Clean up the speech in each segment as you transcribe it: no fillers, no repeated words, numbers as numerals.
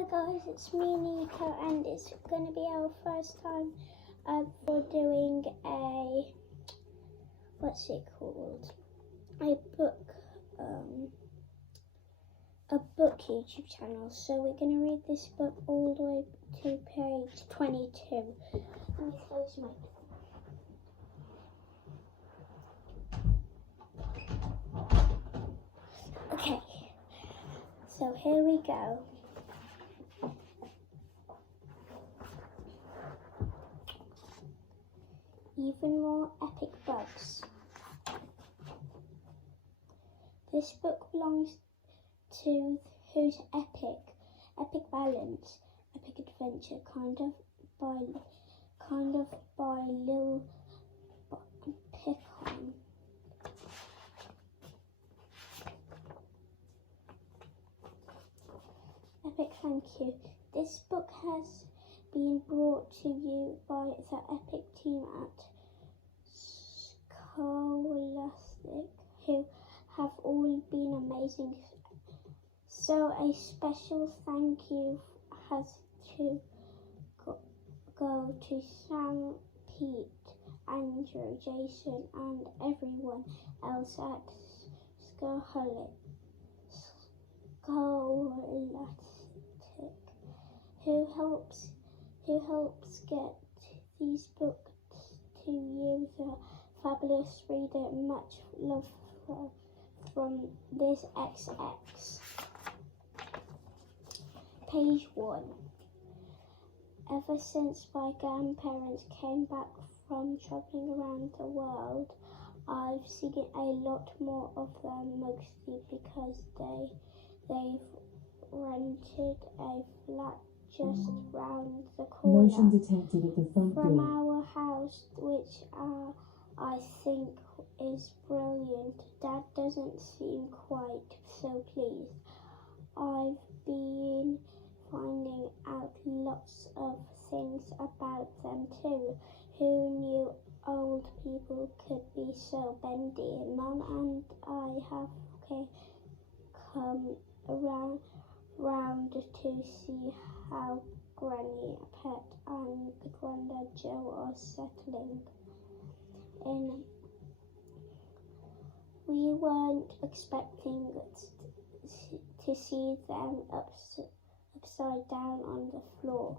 Hi guys, it's me Nico, and it's going to be our first time for doing a, what's it called, a book YouTube channel. So we're going to read this book all the way to page 22. Let me close my Okay, so here we go. Even more epic bugs. This book belongs to whose epic balance, epic adventure, kind of by Lil Pickon. Epic thank you. This book has been brought to you by the epic team at Scholastic, who have all been amazing. So a special thank you has to go to Sam, Pete, Andrew, Jason, and everyone else at Scholastic, who helps get these books to you, the fabulous reader. Much love from this XX. Page 1. Ever since my grandparents came back from travelling around the world, I've seen a lot more of them, mostly because they've rented a flat just round the corner Motion detected at the front from door. our house, which I think is brilliant. Dad doesn't seem quite so pleased. I've been finding out lots of things about them too. Who knew old people could be so bendy? Mum and I have come round to see how Granny Pet and Grandad Joe are settling in. We weren't expecting to see them upside down on the floor.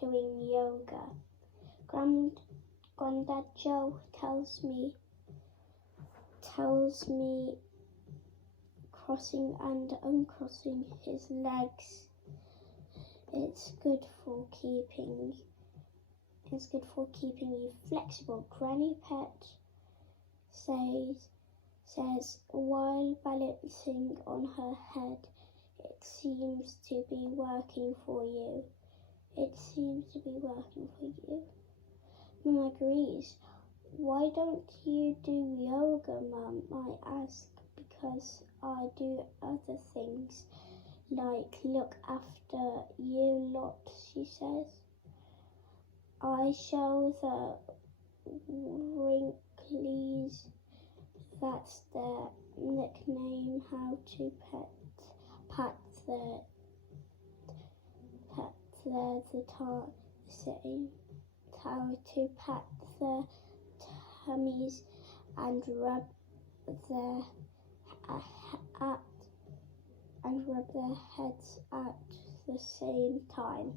Doing yoga. Grandad Joe tells me crossing and uncrossing his legs. It's good for keeping you flexible. Granny Pet says while balancing on her head, it seems to be working for you. Mum agrees. Why don't you do yoga, Mum? I ask, because I do other things, like look after you lot, she says. I show the Wrinklies, that's their nickname, how to pat their tummies and rub their heads at the same time.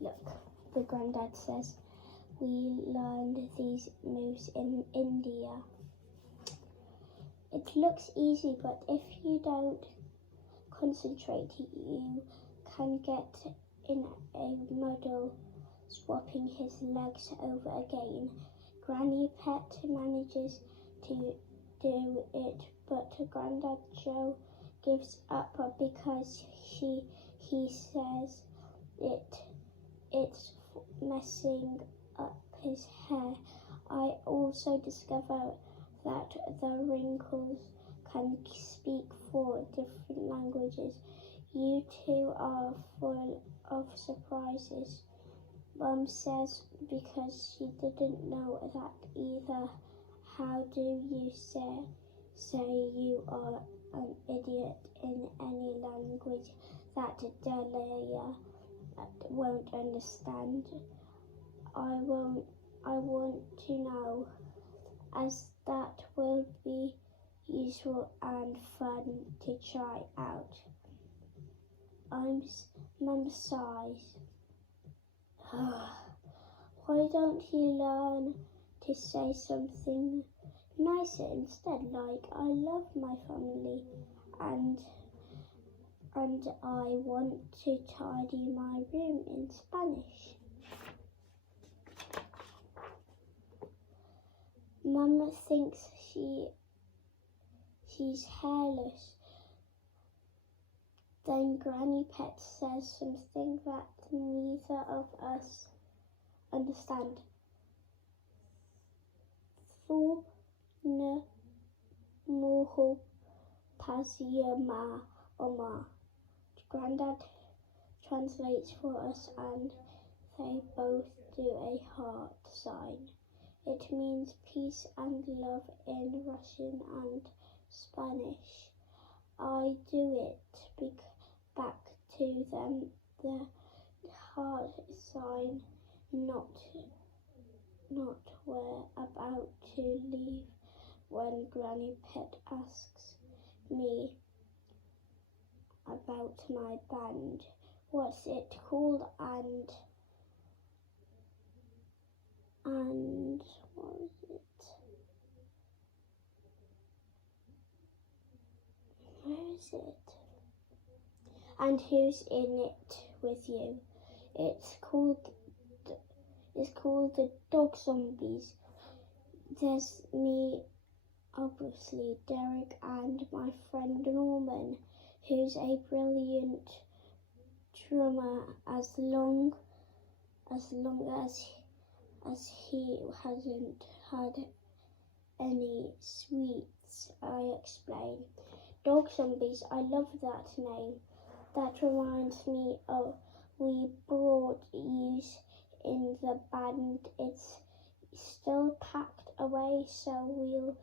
Look, the Grandad says, we learned these moves in India. It looks easy, but if you don't concentrate, you can get in a muddle, swapping his legs over again. Granny Pet manages to do it, but Grandad Joe gives up because he says it's messing up his hair. I also discover that the Wrinkles can speak 4 different languages. You two are full of surprises, Mum says, because she didn't know that either. How do you say say you are an idiot in any language that Delia won't understand. I want to know, as that will be useful and fun to try out. Mum sighs. Why don't you learn to say something nicer instead, like I love my family and I want to tidy my room in Spanish. Mum thinks she's hairless. Then Granny Pet says something that neither of us understand. Thorpe ne moho pasia ma oma. Grandad translates for us and they both do a heart sign. It means peace and love in Russian and Spanish. I do it back to them, the heart sign, not we're about to leave when Granny Pet asks me about my band. What's it called and what is it? Where is it? And who's in it with you? It's called the Dog Zombies. There's me, obviously, Derek, and my friend Norman, who's a brilliant drummer as long as he hasn't had any sweets, I explain. Dog Zombies, I love that name. That reminds me of we brought use in the band. It's still packed away, so we'll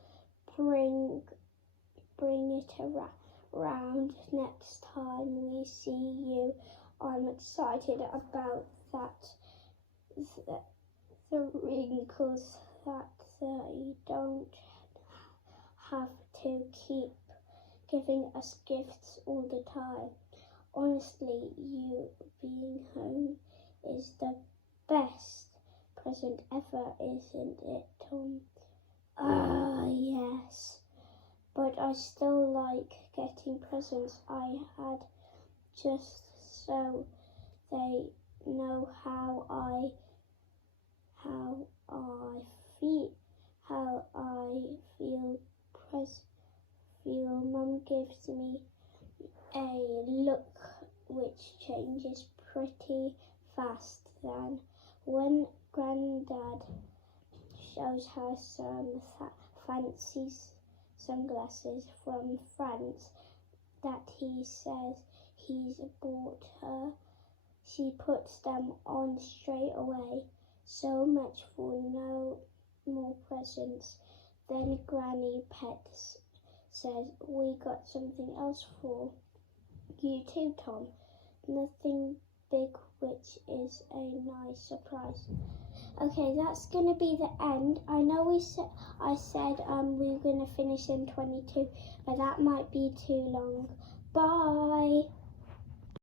bring it around next time we see you. I'm excited about that. The wrinkles that you don't have to keep giving us gifts all the time. Honestly, you being home is the best present ever, isn't it, Tom? Yes. But I still like getting presents I had, just so they know how I feel. Mum gives me a look which changes pretty fast. Then when Grandad shows her some fancy sunglasses from France that he says he's bought her, she puts them on straight away. So much for no more presents. Then Granny Pet says, we got something else for you too, Tom. Nothing big, which is a nice surprise. Okay, that's going to be the end. I know I said we were going to finish in 22, but that might be too long. Bye.